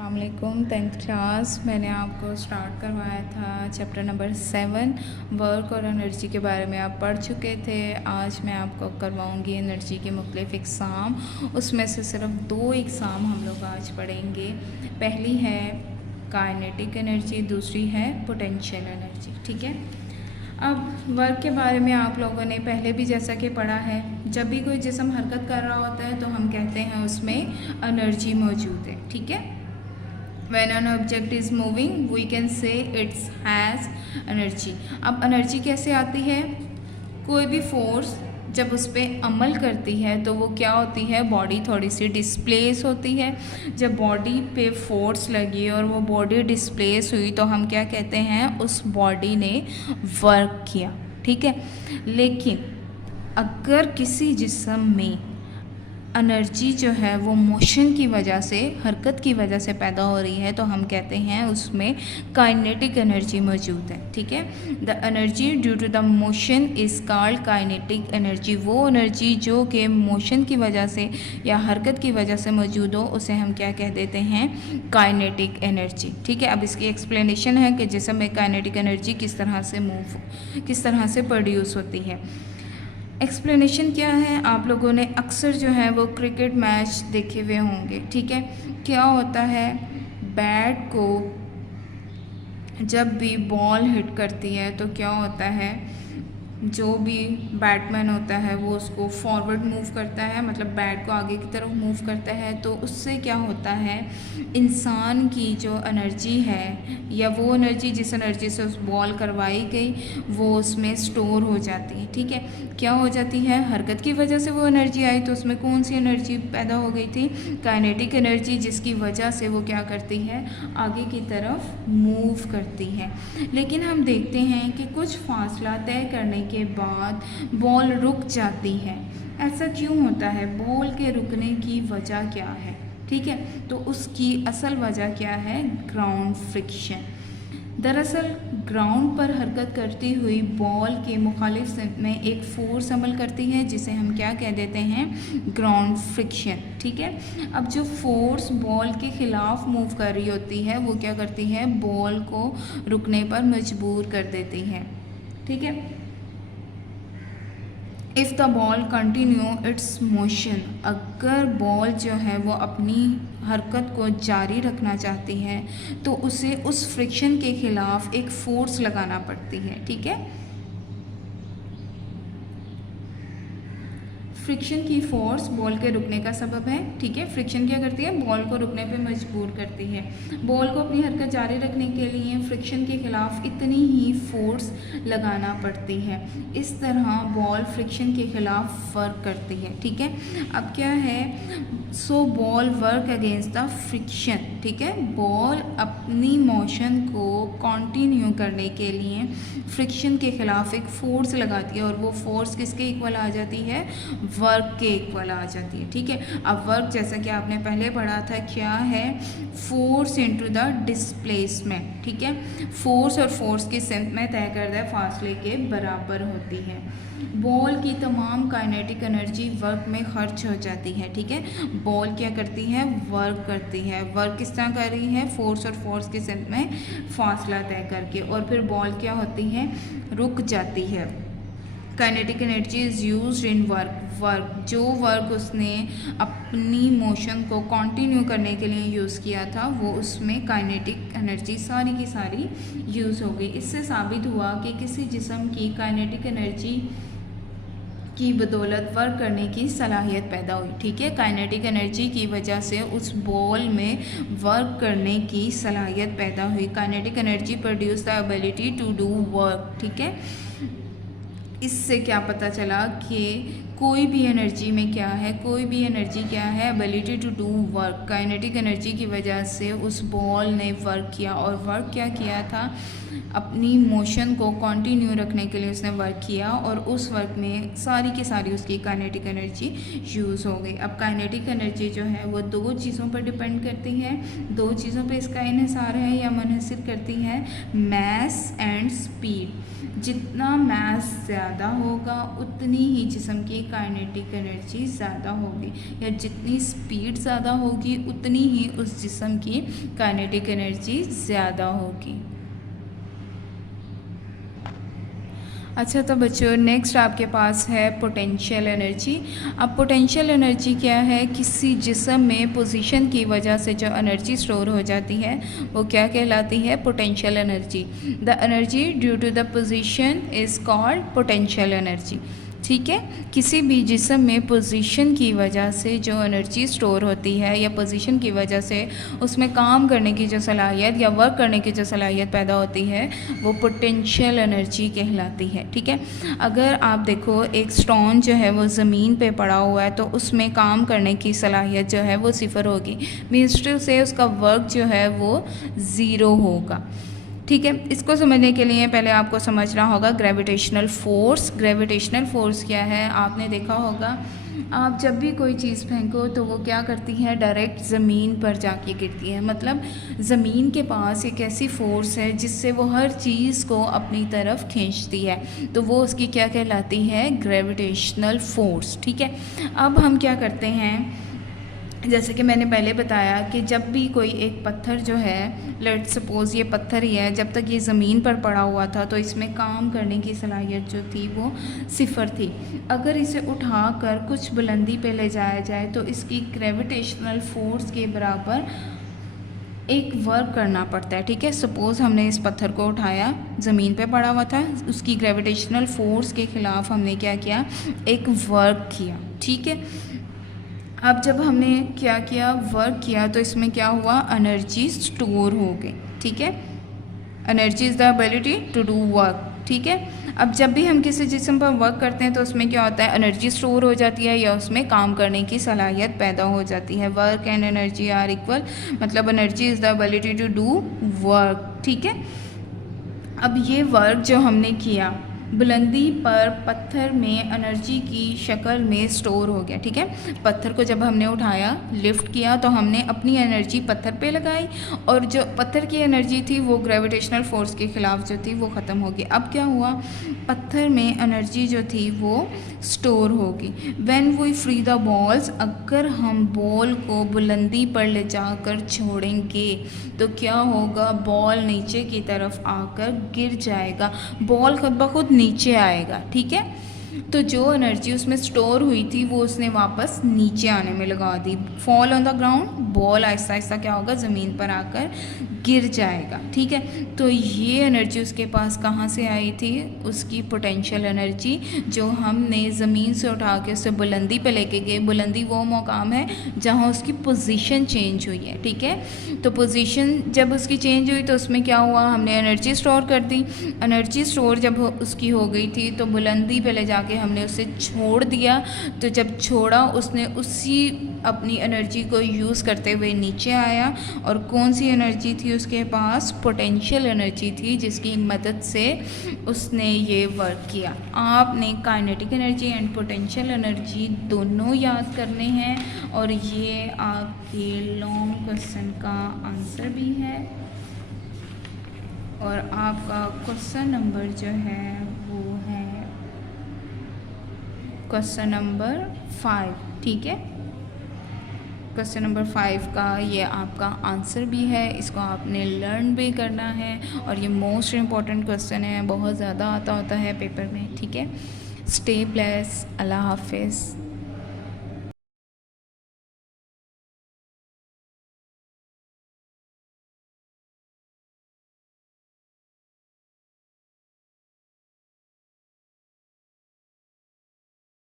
अस्सलामुअलैकुम। 10th class मैंने आपको स्टार्ट करवाया था चैप्टर नंबर 7 वर्क और एनर्जी के बारे में आप पढ़ चुके थे। आज मैं आपको करवाऊंगी एनर्जी के मुख्तलिफ एग्ज़ाम। उसमें से सिर्फ 2 एग्ज़ाम हम लोग आज पढ़ेंगे। पहली है काइनेटिक एनर्जी, दूसरी है पोटेंशियल एनर्जी। ठीक है। अब वर्क के बारे में आप लोगों ने पहले भी जैसा कि पढ़ा है, जब भी कोई जिस्म हरकत कर रहा होता है तो हम कहते हैं उसमें एनर्जी मौजूद है। ठीक है। When an object is moving, we can say it has energy। अब एनर्जी कैसे आती है? कोई भी फोर्स जब उस पर अमल करती है तो वो क्या होती है, बॉडी थोड़ी सी डिस्प्लेस होती है। जब बॉडी पे फोर्स लगी और वो बॉडी डिस्प्लेस हुई तो हम क्या कहते हैं, उस बॉडी ने वर्क किया। ठीक है। लेकिन अगर किसी जिस्म में एनर्जी जो है वो मोशन की वजह से, हरकत की वजह से पैदा हो रही है तो हम कहते हैं उसमें काइनेटिक एनर्जी मौजूद है। ठीक है। The energy due to the motion is called kinetic energy. वो एनर्जी जो कि मोशन की वजह से या हरकत की वजह से मौजूद हो उसे हम क्या कह देते हैं, काइनेटिक एनर्जी। ठीक है। अब इसकी एक्सप्लेनेशन है कि जिसम में काइनेटिक एनर्जी किस तरह से प्रोड्यूस होती है। एक्सप्लेनेशन क्या है, आप लोगों ने अक्सर जो है वो क्रिकेट मैच देखे हुए होंगे। ठीक है। क्या होता है, बैट को जब भी बॉल हिट करती है तो क्या होता है, जो भी बैट्समैन होता है वो उसको फॉरवर्ड मूव करता है, मतलब बैट को आगे की तरफ मूव करता है। तो उससे क्या होता है, इंसान की जो एनर्जी है या वो एनर्जी जिस एनर्जी से उस बॉल करवाई गई वो उसमें स्टोर हो जाती है। ठीक है। क्या हो जाती है, हरकत की वजह से वो एनर्जी आई तो उसमें कौन सी एनर्जी पैदा हो गई थी, काइनेटिक एनर्जी, जिसकी वजह से वो क्या करती है, आगे की तरफ मूव करती है। लेकिन हम देखते हैं कि कुछ फासला तय करने के बाद बॉल रुक जाती है। ऐसा क्यों होता है, बॉल के रुकने की वजह क्या है? ठीक है। तो उसकी असल वजह क्या है, ग्राउंड फ्रिक्शन। दरअसल ग्राउंड पर हरकत करती हुई बॉल के मुखालिफ सिमत में एक फोर्स अमल करती है जिसे हम क्या कह देते हैं, ग्राउंड फ्रिक्शन। ठीक है। अब जो फोर्स बॉल के ख़िलाफ़ मूव कर रही होती है वो क्या करती है, बॉल को रुकने पर मजबूर कर देती है। ठीक है। If the ball continue its motion, अगर बॉल जो है वो अपनी हरकत को जारी रखना चाहती है तो उसे उस फ्रिक्शन के ख़िलाफ़ एक फ़ोर्स लगाना पड़ती है। ठीक है। फ्रिक्शन की फोर्स बॉल के रुकने का सबब है। ठीक है। फ्रिक्शन क्या करती है, बॉल को रुकने पे मजबूर करती है। बॉल को अपनी हरकत जारी रखने के लिए फ्रिक्शन के खिलाफ इतनी ही फोर्स लगाना पड़ती है। इस तरह बॉल फ्रिक्शन के खिलाफ वर्क करती है। ठीक है। अब क्या है, सो ball work against the friction. ठीक है। बॉल अपनी मोशन को कंटिन्यू करने के लिए फ्रिक्शन के खिलाफ एक फोर्स लगाती है और वो फोर्स किसके इक्वल आ जाती है, वर्क के इक्वल आ जाती है। ठीक है। अब वर्क जैसा कि आपने पहले पढ़ा था क्या है, फोर्स इनटू द डिस्प्लेसमेंट। ठीक है। फोर्स और फोर्स की सिमत में तय करदा फासले के बराबर होती है। बॉल की तमाम काइनेटिक एनर्जी वर्क में खर्च हो जाती है। ठीक है। बॉल क्या करती है, वर्क करती है। वर्क किस तरह कर रही है, फोर्स और फोर्स की सिमत में फासला तय करके, और फिर बॉल क्या होती है, रुक जाती है। Kinetic energy is used in work, जो वर्क उसने अपनी मोशन को कंटिन्यू करने के लिए यूज़ किया था वो उसमें काइनेटिक एनर्जी सारी की सारी यूज़ हो गई। इससे साबित हुआ कि किसी जिस्म की काइनेटिक एनर्जी की बदौलत वर्क करने की सलाहियत पैदा हुई। ठीक है। काइनेटिक एनर्जी की वजह से उस बॉल में वर्क करने की सलाहियत पैदा हुई। Kinetic energy produce the ability to do work. ठीक है। इससे क्या पता चला कि कोई भी एनर्जी में क्या है, कोई भी एनर्जी क्या है, ability to do work. Kinetic energy की वजह से उस बॉल ने वर्क किया, और वर्क क्या किया था, अपनी मोशन को कंटिन्यू रखने के लिए उसने वर्क किया, और उस वर्क में सारी की सारी उसकी काइनेटिक एनर्जी यूज़ हो गई। अब काइनेटिक एनर्जी जो है वो 2 चीज़ों पर डिपेंड करती है। 2 चीज़ों पर इसका इन्हिसार है या मुनहसर करती है, मैस एंड स्पीड। जितना मास ज़्यादा होगा उतनी ही जिस्म की काइनेटिक एनर्जी ज़्यादा होगी, या जितनी स्पीड ज़्यादा होगी उतनी ही उस जिस्म की काइनेटिक एनर्जी ज़्यादा होगी। अच्छा, तो बच्चों नेक्स्ट आपके पास है पोटेंशियल एनर्जी। अब पोटेंशियल एनर्जी क्या है? किसी जिस्म में पोजीशन की वजह से जो एनर्जी स्टोर हो जाती है वो क्या कहलाती है? Potential energy. The energy due to the position is called potential energy. ठीक है, किसी भी जिस्म में पोजीशन की वजह से जो एनर्जी स्टोर होती है या पोजीशन की वजह से उसमें काम करने की जो सलाहियत या वर्क करने की जो सलाहियत पैदा होती है वो पोटेंशियल एनर्जी कहलाती है। ठीक है, अगर आप देखो एक स्टोन जो है वो ज़मीन पे पड़ा हुआ है तो उसमें काम करने की सलाहियत जो है वो 0 होगी, मीन्स टू से उसका वर्क जो है वो 0 होगा। ठीक है, इसको समझने के लिए पहले आपको समझना होगा ग्रेविटेशनल फ़ोर्स। ग्रेविटेशनल फ़ोर्स क्या है? आपने देखा होगा आप जब भी कोई चीज़ फेंको तो वो क्या करती है? डायरेक्ट ज़मीन पर जाके गिरती है। मतलब ज़मीन के पास एक ऐसी फ़ोर्स है जिससे वो हर चीज़ को अपनी तरफ खींचती है, तो वो उसकी क्या कहलाती है? Gravitational force. ठीक है, अब हम क्या करते हैं, जैसे कि मैंने पहले बताया कि जब भी कोई एक पत्थर जो है, लेट सपोज़ ये पत्थर ही है, जब तक ये ज़मीन पर पड़ा हुआ था तो इसमें काम करने की सलाहियत जो थी वो 0 थी। अगर इसे उठाकर कुछ बुलंदी पे ले जाया जाए तो इसकी ग्रेविटेशनल फ़ोर्स के बराबर एक वर्क करना पड़ता है। ठीक है, सपोज़ हमने इस पत्थर को उठाया, ज़मीन पे पड़ा हुआ था, उसकी ग्रेविटेशनल फ़ोर्स के ख़िलाफ़ हमने क्या किया? एक वर्क किया। ठीक है, अब जब हमने क्या किया? वर्क किया, तो इसमें क्या हुआ? एनर्जी स्टोर हो गई। ठीक है, energy is the ability to do work. ठीक है, अब जब भी हम किसी जिस्म पर वर्क करते हैं तो उसमें क्या होता है? एनर्जी स्टोर हो जाती है या उसमें काम करने की सलाहियत पैदा हो जाती है। Work and energy are equal, मतलब energy is the ability to do work. ठीक है, अब ये वर्क जो हमने किया बुलंदी पर पत्थर में एनर्जी की शक्ल में स्टोर हो गया। ठीक है, पत्थर को जब हमने उठाया, लिफ्ट किया, तो हमने अपनी एनर्जी पत्थर पे लगाई और जो पत्थर की एनर्जी थी वो ग्रेविटेशनल फोर्स के ख़िलाफ़ जो थी वो ख़त्म हो गई। अब क्या हुआ? पत्थर में एनर्जी जो थी वो स्टोर होगी। When we free the balls, अगर हम बॉल को बुलंदी पर ले जाकर छोड़ेंगे तो क्या होगा? बॉल नीचे की तरफ आकर गिर जाएगा, बॉल खुद ब खुद नीचे आएगा। ठीक है, तो जो एनर्जी उसमें स्टोर हुई थी वो उसने वापस नीचे आने में लगा दी। Fall on the ground, ball आहिस्ता आहिस्ता क्या होगा? ज़मीन पर आकर गिर जाएगा। ठीक है, तो ये एनर्जी उसके पास कहाँ से आई थी? उसकी पोटेंशियल एनर्जी, जो हमने ज़मीन से उठा के उसे बुलंदी पे लेके गए। बुलंदी वो मकाम है जहाँ उसकी पोजीशन चेंज हुई है। ठीक है, तो पोजीशन जब उसकी चेंज हुई तो उसमें क्या हुआ? हमने एनर्जी स्टोर कर दी। एनर्जी स्टोर जब उसकी हो गई थी तो बुलंदी पे ले जाके हमने उसे छोड़ दिया। तो जब छोड़ा उसने उसी अपनी एनर्जी को यूज़ करते हुए नीचे आया, और कौन सी एनर्जी थी उसके पास? पोटेंशियल एनर्जी थी, जिसकी मदद से उसने ये वर्क किया। आपने kinetic energy and potential energy दोनों याद करने हैं, और ये आपके लॉन्ग क्वेश्चन का आंसर भी है। और आपका क्वेश्चन नंबर जो है वो है क्वेश्चन नंबर 5। ठीक है, क्वेश्चन नंबर 5 का ये आपका आंसर भी है। इसको आपने लर्न भी करना है, और ये मोस्ट इम्पॉर्टेंट क्वेश्चन है, बहुत ज़्यादा आता होता है पेपर में। ठीक है, स्टे ब्लेस, अल्लाह हाफिज़।